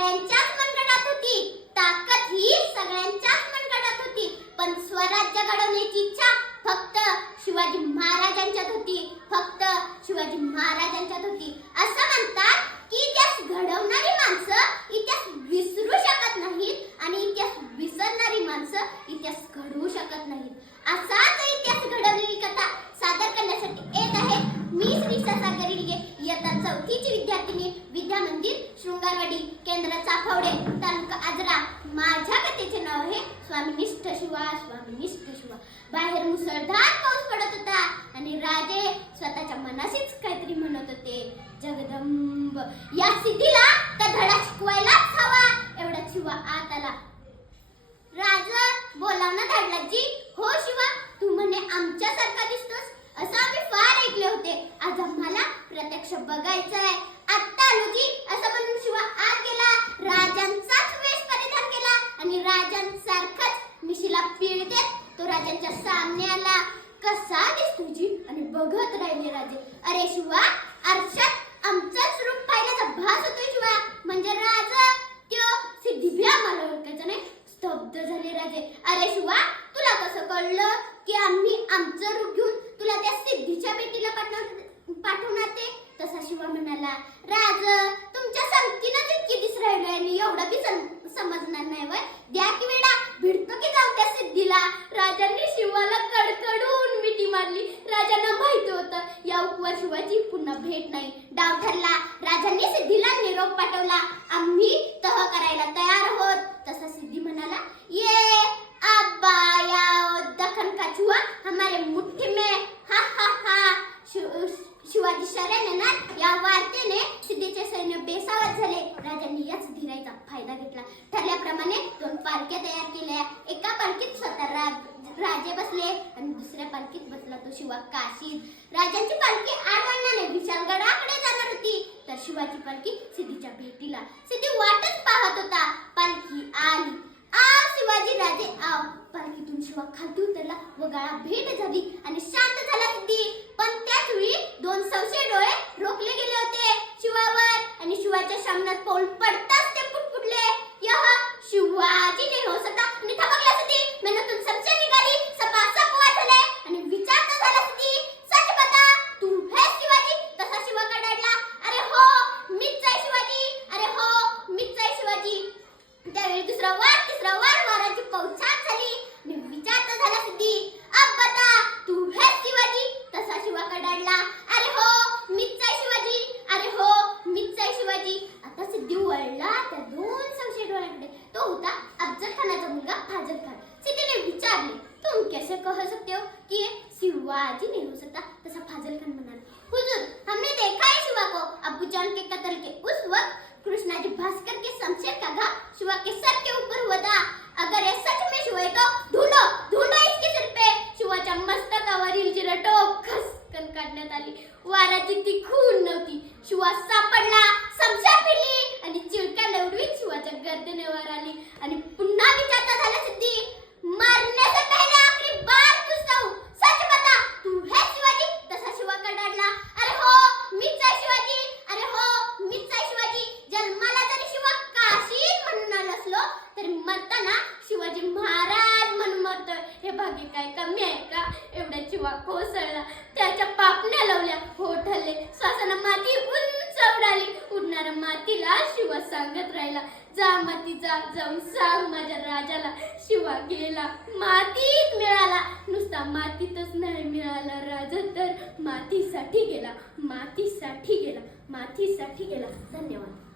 सगळ्यांच्याच मनगटात होती, ताकद ही सगळ्यांच्याच मनगटात होती, पण स्वराज्य घडवण्याची इच्छा फक्त शिवाजी महाराजांच्यात होती, फक्त शिवाजी महाराजांच्यात होती. असं म्हणतात की इतिहास घडवणारी माणसं इतिहास विसरू शकत नाहीत आणि इतिहास विसरणारी माणसं इतिहास घडवू शकत नाहीत. असाच इतिहास घडवलेली कथा सादर करण्यासाठी येत आहे मी श्री सागर रिडगे, इयत्ता 4थीची विद्यार्थिनी, विद्या मंदिर शृंगारवाडी, केंद्र चाफवडे, तालुका आजरा. माझ्या कथेचे नाव आहे स्वामिनिष्ठ शिवा. स्वामिनिष्ठ शिवा. बाहेर मुसळधार पाऊस पडत होता आणि राजे स्वतःच्या मनाशीच काहीतरी म्हणत होते. जगदंब, या सिद्धीला तर धडा शिकवायलाच हवा. एवढा शिवा आत आला. राजा बोलावणं धाडलाजी. हो शिवा, तू म्हणे आमच्यासारखा दिसतोस असं आम्ही फार ऐकले होते. आज आम्हाला प्रत्यक्ष बघायचंय. आत्ता आलो जी असं म्हणून शिवा आत गेला. राजांचाच वेश परिधान केला आणि राजांसारखाच मिशीला पीळ देत तो राजांच्या सामने आला. कसा दिसतो जी आणि बघत राहिले राजे. अरे शिवा, आरशात आमचाच रूप पाहिल्याचा भास होतोय शिवा. म्हणजे राजा त्यो सिद्धी भी आम्हाला ओळखायचं नाही. स्तब्ध झाले राजे. अरे शिवा, तुला कसं कळलं की आम्ही आमचं रूप घेऊन तुला त्या सिद्धीच्या भेटीला पाठवणार ते? तसा शिवा म्हणाला, राज, तुमच्या संगतीनंच इतकी दिस राहिलोय आणि एवढं बी समजणार नाही वय. द्या की वेडा, भिडतो की जाऊ त्या सिद्धीला. राजांनी शिवाला कडकडून मिठी मारली. राजांना माहिती होतं या उपवर शिवाची पुन्हा भेट नाही. डाव ठरला. राजांनी सिद्धीला निरोप पाठवला. आम्ही तह करायला तयार आहोत. तसा सिद्धी म्हणाला, ये अब्बा या दखन का चुहा हमारे मुट्ठी में. हा हा हा. शिवाजी शरण येणार या वार्तेने सिद्धीचे सैन्य बेसावत झाले. राजांनी याच धीराचा फायदा घेतला. ठरल्याप्रमाणे 2 पालख्या तयार केल्या. एका पालखीत स्वतः राजे बसले आणि दुसऱ्या पालखीत बसला तो शिवा काशीद. राजांची पालखी आडवण्याने विशालगडाकडे जाणार होती तर शिवाची पालखी सिद्धीच्या भेटीला. सिद्धी वाटच पाहत होता. पालखी आली. शिवाजी राजे आव. पालखीतून शिवा खाली उतरला व गळा भेट झाली आणि शांत झाला सिद्धी. पण त्याच वेळी 2 सवसे डोळे रोखले गेले होते शिवावर आणि शिवाच्या सामन्यात पाऊल पडताच ते फुटफुटले. यह शिवाजी ने हो सकता आणि थबकला सिद्धी. मेहनतून सबसे निघाली. सपासप वाजले आणि विचारता झाला सिद्धी, सच बता, तू है शिवाजी? तसा शिवा कडाडला. अरे हो, मीच आहे शिवाजी. अरे हो, मीच आहे शिवाजी. त्यावेळी दुसरा वार, तिसरा वार वाराची पौछाण झाली आणि विचारता झाला सिद्धी, अब बता, तू है शिवाजी? तसा शिवा कडाडला. अरे हो, मीच आहे शिवाजी. अरे हो, मीच आहे शिवाजी. आता सिद्धी वळला त्या 2 सवशे डोळ्याकडे. तो होता अफजल खानाचा मुलगा फाजल खान. सिद्धीने विचारले, तुम कैसे कह सकते हो कि ये शिवाजी नहीं हो सकता? तसा फाजल खान म्हणाला, हुजूर, हमने देखा है शिवा को अब्बू जान के कत्ल के उस वक्त कृष्णाजी भास्कर के शमशेर का घाव शिवा के सर के ऊपर हुआ था. अगर ये सच में शिवा है तो ढूंढो ढूंढो इसके सिर पे. शिवाच्या मस्तकावरील जिरटोप खसकन काढण्यात आली. वाराची ती खून नव्हती. शिवा सापडला. शमशेर फिरली आणि चिडका लवडवीत शिवाच्या गर्दनेवर आली आणि पुन्हा विचारता झाला सिद्धी, मरने से पहले आखिरी बार पूछता हूं, सच बता, तू है शिवाजी? तसा शिवा कडाडला. अरे हो, मीच आहे शिवाजी. अरे हो, मीच आहे शिवाजी. जन्माला जरी शिवा काशीद म्हणून आलो असलो तरी मरताना शिवाजी महाराज म्हणून मरतोय. हे भाग्य काय कमी आहे का? एवढा शिवा कोसळला. त्याच्या पापण्या लावल्या. होठ हल्ले. श्वासानं माती उंच उडाली. उडणाऱ्या मातीला शिवा सांगत राहिला, जा माती जा, जाऊन सांग माझ्या राजाला शिवा गेला. मातीत मिळाला. नुसता मातीतच नाही मिळाला. राजा तर मातीसाठी गेला. मातीसाठी गेला. मातीसाठी गेला. धन्यवाद.